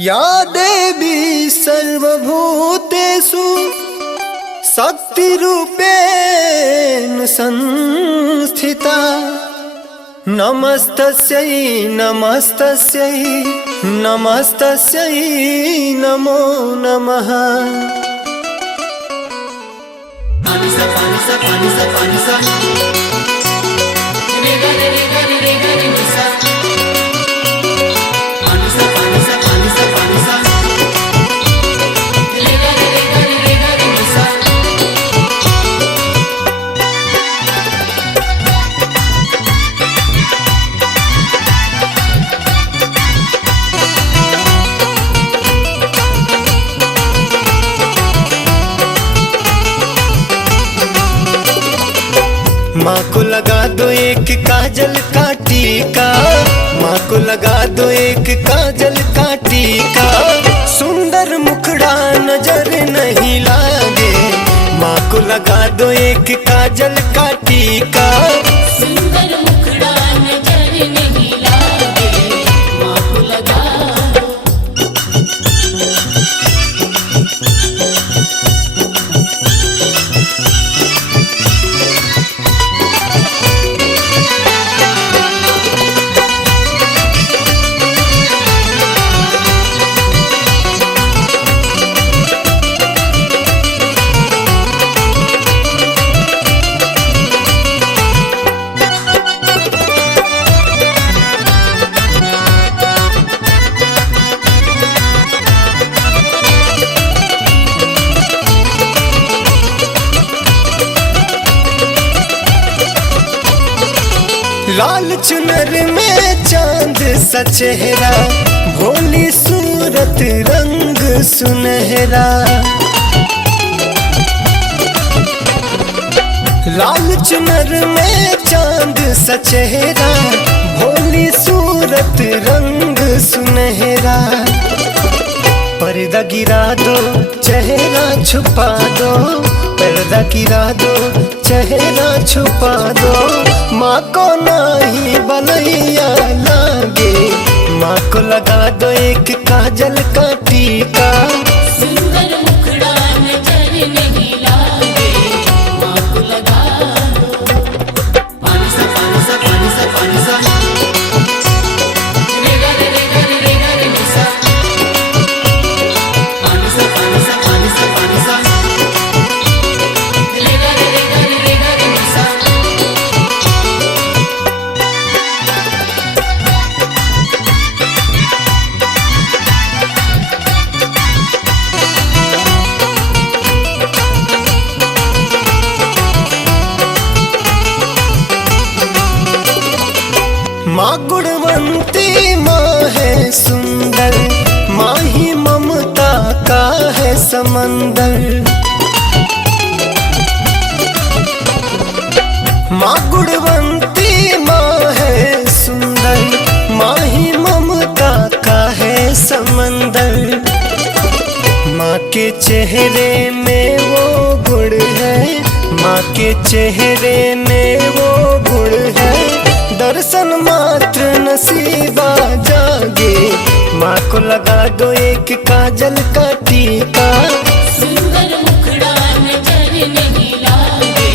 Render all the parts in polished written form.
या देवी सर्वभूतेषु शक्तिरूपेण संस्थिता नमस्तस्यै नमस्तस्यै नमस्तस्यै नमो नमः। माँ को लगा दो एक काजल का टीका, माँ को लगा दो एक काजल का टीका, सुंदर मुखड़ा नजर नहीं लागे। माँ को लगा दो एक काजल का टीका, सुंदर मुखड़ा नजर नहीं लागे। माँ को लगा दो। लाल चुनर में चांद सा चेहरा, भोली सूरत रंग सुनहरा। लाल चुनर में चांद सा चेहरा, भोली सूरत रंग सुनहरा। पर्दा गिरा दो चेहरा छुपा दो, पर्दा गिरा दो चेहरा छुपा दो। माँ को नहीं बलैया लागे, माँ को लगा दो एक काजल का टीका, सुंदर मुखड़ा नजर नहीं लागे। माँ को लगा दो। पानी सा पानी सा पानी सा पानी सा रे गा रे रे गा रे रे गा रे नी सा। पानी सा पानी सा पानी सा पानी सा रे गा रे रे गा रे रे गा रे नी सा। माँ गुणवंती माँ है सुंदर, माँ ही ममता का है समंदर। माँ गुणवंती माँ है सुंदर, माँ ही ममता का है समंदर। माँ के चेहरे में वो गुण है, माँ के चेहरे में वो गुण है, दर्शन मात्र नसीबा जागे। माँ को लगा दो एक काजल का टीका, सुंदर मुखड़ा नजर नहीं लागे।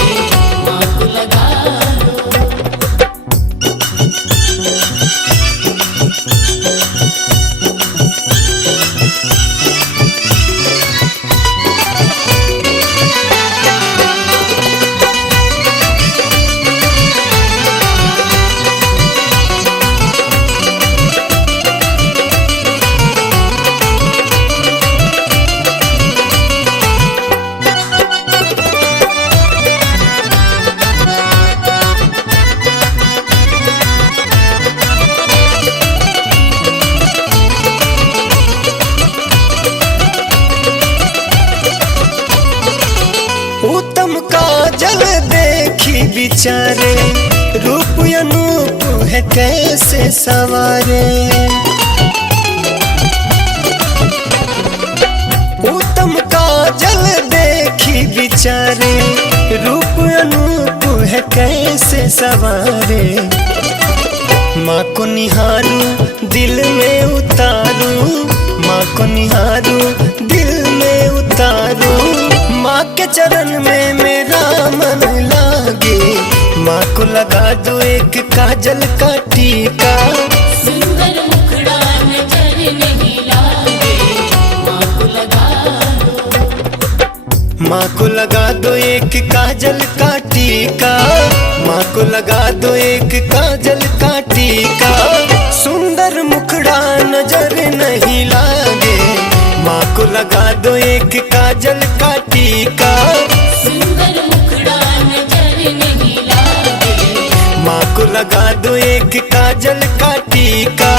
माँ को लगा दो। उत्तम काजल देखी बिचारे, रूप अनूप है कैसे सवारे। उत्तम काजल देखी बिचारे, रूप अनूप है कैसे सवारे। माँ को निहारूं दिल में उतारूं, माँ को निहारू दिल में उतारू, माँ के चरण में मेरा मन लागे। माँ को लगा दो एक काजल का टीका, सुंदर मुखड़ा नजर नहीं लागे, माँ को लगा दो। माँ को लगा दो एक काजल का टीका, माँ को लगा दो एक काजल का टीका। सुंदर मुखड़ा नजर नहीं लागे, माँ को लगा दो एक काजल का टीका, सुंदर मुखड़ा नजर नहीं लागे, माँ को लगा दो एक काजल का टीका।